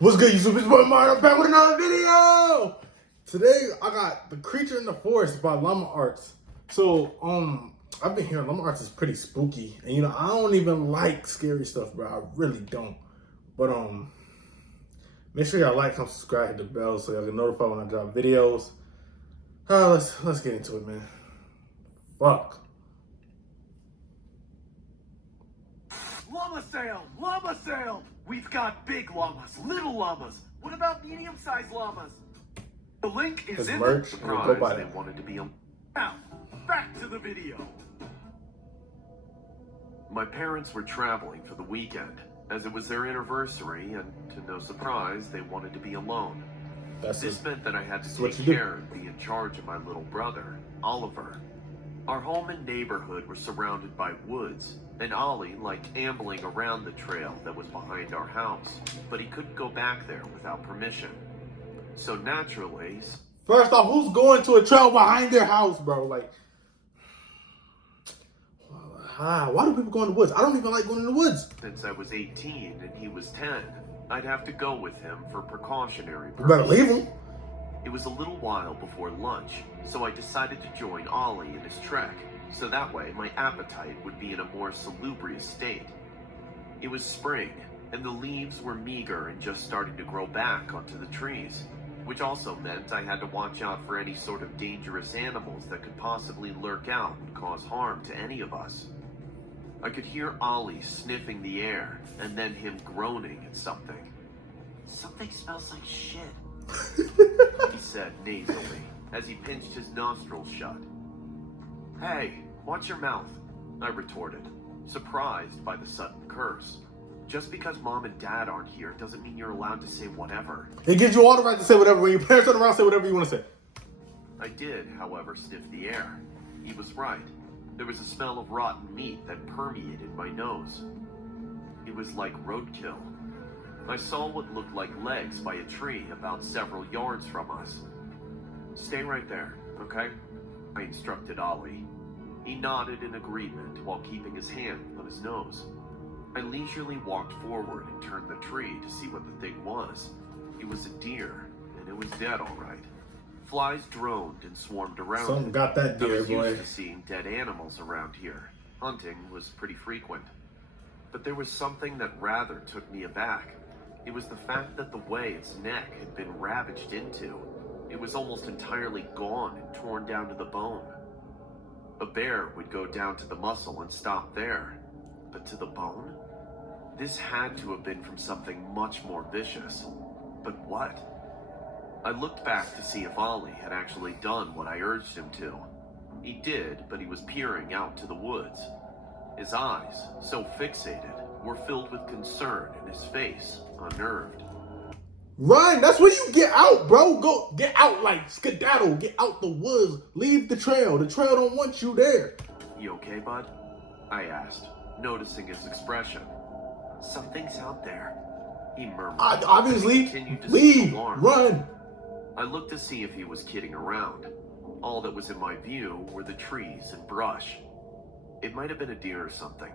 What's good, YouTube? It's boy Mario. I'm back with another video. Today I got The Creature in the Forest by Llama Arts. So I've been hearing Llama Arts is pretty spooky, and you know I don't even like scary stuff, bro. I really don't. But make sure y'all like, comment, subscribe, hit the bell so y'all get notified when I drop videos. Let's get into it, man. Fuck. Llama sale! Llama sale! We've got big llamas, little llamas. What about medium-sized llamas? The link is in the surprise. Go buy they it. wanted to be on. Now, back to the video. My parents were traveling for the weekend, as it was their anniversary, and to no surprise, they wanted to be alone. This meant that I had to take care and be in charge of my little brother, Oliver. Our home and neighborhood were surrounded by woods, and Ollie liked ambling around the trail that was behind our house, but he couldn't go back there without permission. So naturally... First off, who's going to a trail behind their house, bro? Like, why do people go in the woods? I don't even like going in the woods. Since I was 18 and he was 10, I'd have to go with him for precautionary purposes. You better leave him. It was a little while before lunch, so I decided to join Ollie in his trek, so that way my appetite would be in a more salubrious state. It was spring, and the leaves were meager and just starting to grow back onto the trees, which also meant I had to watch out for any sort of dangerous animals that could possibly lurk out and cause harm to any of us. I could hear Ollie sniffing the air, and then him groaning at something. "Something smells like shit," he said nasally, as he pinched his nostrils shut. "Hey, watch your mouth," I retorted, surprised by the sudden curse. Just because mom and dad aren't here doesn't mean you're allowed to say whatever. It gives you all the right to say whatever. When your parents turn around, say whatever you want to say. I did, however, sniff the air. He was right. There was a smell of rotten meat that permeated my nose. It was like roadkill. I saw what looked like legs by a tree about several yards from us. "Stay right there, okay?" I instructed Ollie. He nodded in agreement while keeping his hand on his nose. I leisurely walked forward and turned the tree to see what the thing was. It was a deer, and it was dead all right. Flies droned and swarmed around. Something got that deer, I was boy. used to seeing dead animals around here. Hunting was pretty frequent. But there was something that rather took me aback. It was the fact that the way its neck had been ravaged into. It was almost entirely gone and torn down to the bone. A bear would go down to the muscle and stop there. But to the bone? This had to have been from something much more vicious. But what? I looked back to see if Ollie had actually done what I urged him to. He did, but he was peering out to the woods. His eyes, so fixated, were filled with concern and his face unnerved. Run! That's where you get out, bro. Go get out, like skedaddle. Get out the woods. Leave the trail. The trail don't want you there. "You okay, bud?" I asked, noticing his expression. "Something's out there," he murmured. Obviously, Continued to leave. seem alarmed. Run. I looked to see if he was kidding around. All that was in my view were the trees and brush. It might have been a deer or something.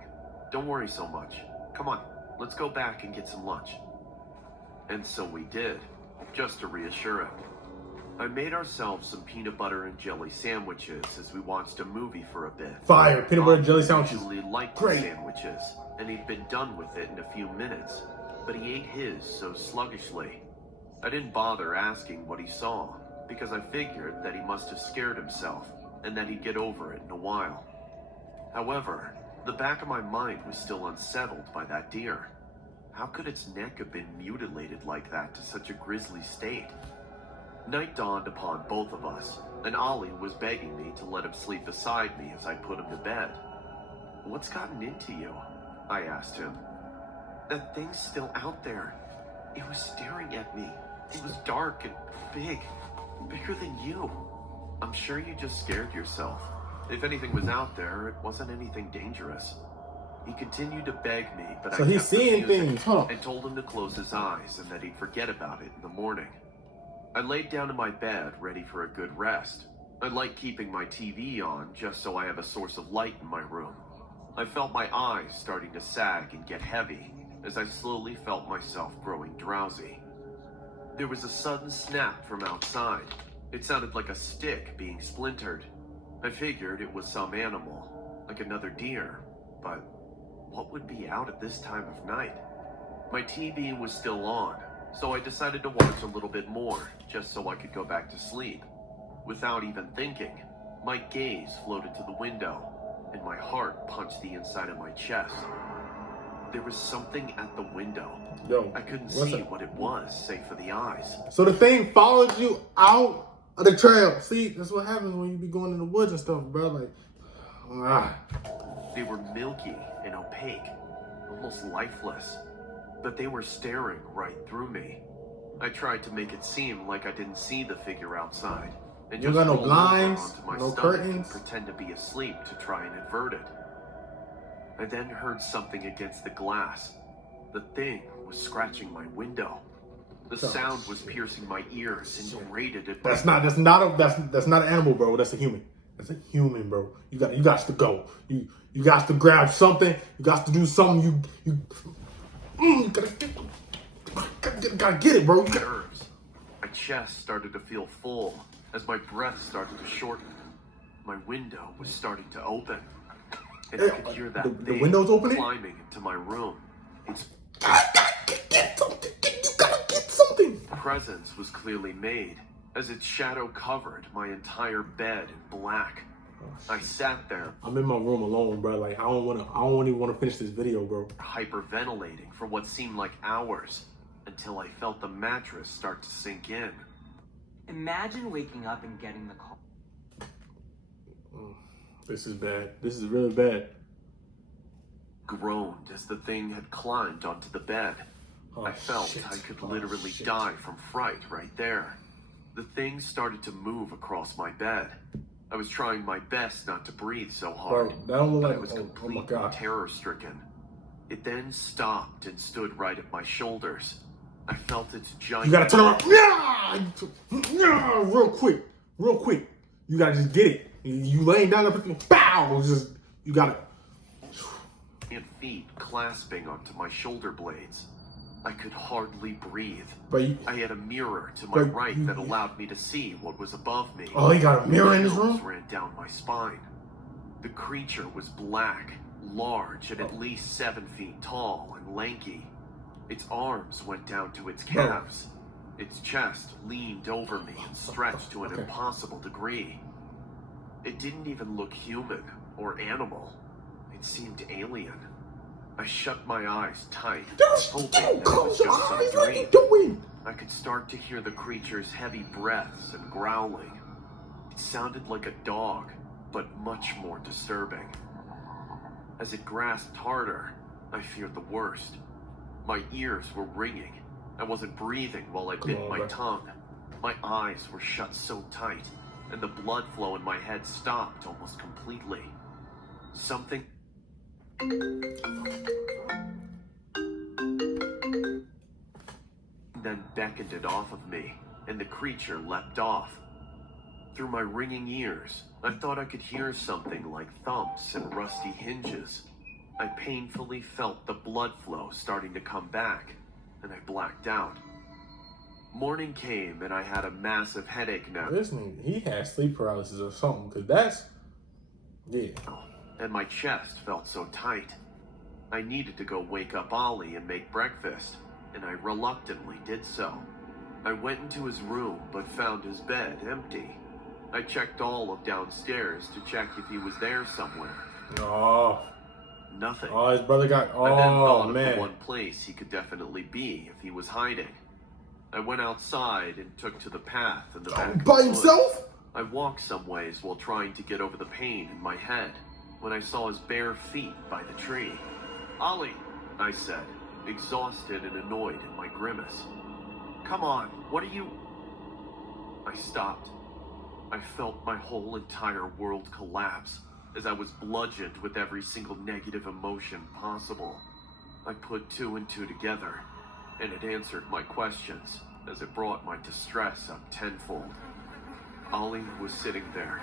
"Don't worry so much. Come on, let's go back and get some lunch." And so we did, just to reassure him. I made ourselves some peanut butter and jelly sandwiches as we watched a movie for a bit. Fire. Peanut butter and jelly sandwiches. He usually liked the sandwiches, and he'd been done with it in a few minutes, but he ate his so sluggishly. I didn't bother asking what he saw, because I figured that he must have scared himself, and that he'd get over it in a while. However, the back of my mind was still unsettled by that deer. How could its neck have been mutilated like that to such a grisly state? Night dawned upon both of us, and Ollie was begging me to let him sleep beside me as I put him to bed. "What's gotten into you?" I asked him. "That thing's still out there. It was staring at me. It was dark and big, bigger than you. I'm sure you just scared yourself. If anything was out there, it wasn't anything dangerous." He continued to beg me, but So I he's kept seeing refusing, things, huh? and told him to close his eyes and that he'd forget about it in the morning. I laid down in my bed, ready for a good rest. I like keeping my TV on just so I have a source of light in my room. I felt my eyes starting to sag and get heavy as I slowly felt myself growing drowsy. There was a sudden snap from outside. It sounded like a stick being splintered. I figured it was some animal, like another deer, but what would be out at this time of night? My TV was still on, so I decided to watch a little bit more, just so I could go back to sleep. Without even thinking, my gaze floated to the window, and my heart punched the inside of my chest. There was something at the window. Yo, I couldn't see what it was, save for the eyes. So the thing followed you out of the trail. See, that's what happens when you be going in the woods and stuff, bro. Like, They were milky and opaque, almost lifeless, but they were staring right through me. I tried to make it seem like I didn't see the figure outside, and You just got no roll over blinds, onto my no stomach curtains? and pretend to be asleep to try and invert it. I then heard something against the glass. The thing was scratching my window. The sound was piercing my ears and grated at my... That's not an animal, bro. That's a human. That's a human, bro. You got to go. You got to grab something. You got to do something. You gotta get it, bro. Nerves. My chest started to feel full as my breath started to shorten. My window was starting to open, and I could hear that the thing window's opening? climbing into my room. Its Get something. You gotta get something. presence was clearly made, as its shadow covered my entire bed in black. I sat there, I'm in my room alone, bro. Like I don't even want to finish this video, bro. hyperventilating for what seemed like hours, until I felt the mattress start to sink in. Imagine waking up and getting the call. This is bad. This is really bad. Groaned as the thing had climbed onto the bed. I felt I could literally die from fright right there. The thing started to move across my bed. I was trying my best not to breathe so hard. Bro, that don't look but like... I was oh my completely God. terror-stricken. It then stopped and stood right at my shoulders. I felt its giant... You gotta turn around. Yeah! Real quick. Real quick. You gotta just get it. You laying down there, bow! You gotta... feet clasping onto my shoulder blades. I could hardly breathe. But I had a mirror to my right that allowed me to see what was above me. Oh, you got a mirror in this Chills room? ran down my spine. The creature was black, large, and at least 7 feet tall and lanky. Its arms went down to its calves. Its chest leaned over me and stretched to an impossible degree. It didn't even look human or animal. It seemed alien. I shut my eyes tight, hoping that it was just some What are you dream. doing? I could start to hear the creature's heavy breaths and growling. It sounded like a dog, but much more disturbing. As it grasped harder, I feared the worst. My ears were ringing. I wasn't breathing while I bit my tongue. My eyes were shut so tight, and the blood flow in my head stopped almost completely. Something then beckoned it off of me, and the creature leapt off. Through my ringing ears, I thought I could hear something like thumps and rusty hinges. I painfully felt the blood flow starting to come back, and I blacked out. Morning came, and I had a massive headache now. This nigga, he had sleep paralysis or something, because that's... Yeah. And my chest felt so tight. I needed to go wake up Ollie and make breakfast, and I reluctantly did so. I went into his room, but found his bed empty. I checked all of downstairs to check if he was there somewhere. Oh. Nothing. Oh, his brother got... I then thought Oh, of man. the one place he could definitely be if he was hiding. I went outside and took to the path in the back of the By woods. himself? I walked some ways while trying to get over the pain in my head when I saw his bare feet by the tree. "Ollie," I said, exhausted and annoyed in my grimace. "Come on, what are you..." I stopped. I felt my whole entire world collapse as I was bludgeoned with every single negative emotion possible. I put 2 and 2 together, and it answered my questions as it brought my distress up tenfold. Ollie was sitting there.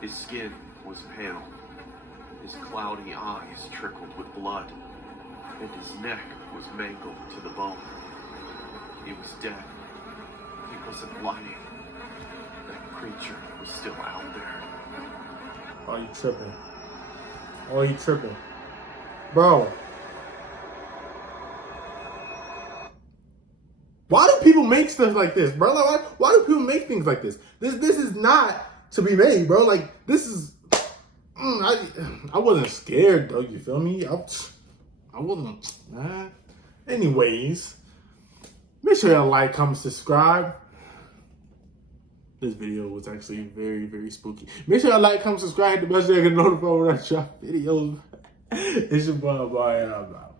His skin was pale. His cloudy eyes trickled with blood, and his neck was mangled to the bone. He was dead. wasn't lying. That creature was still out there. Oh, you tripping. Oh, you tripping. Bro. Why do people make stuff like this, bro? Like, why do people make things like this? This is not to be made, bro. Like, this is... I wasn't scared, though. You feel me? I wasn't... Anyways, make sure y'all like, comment, subscribe. This video was actually very, very spooky. Make sure y'all like, comment, subscribe, hit the bell so you get notified when I drop videos. It's your boy, and I'm out.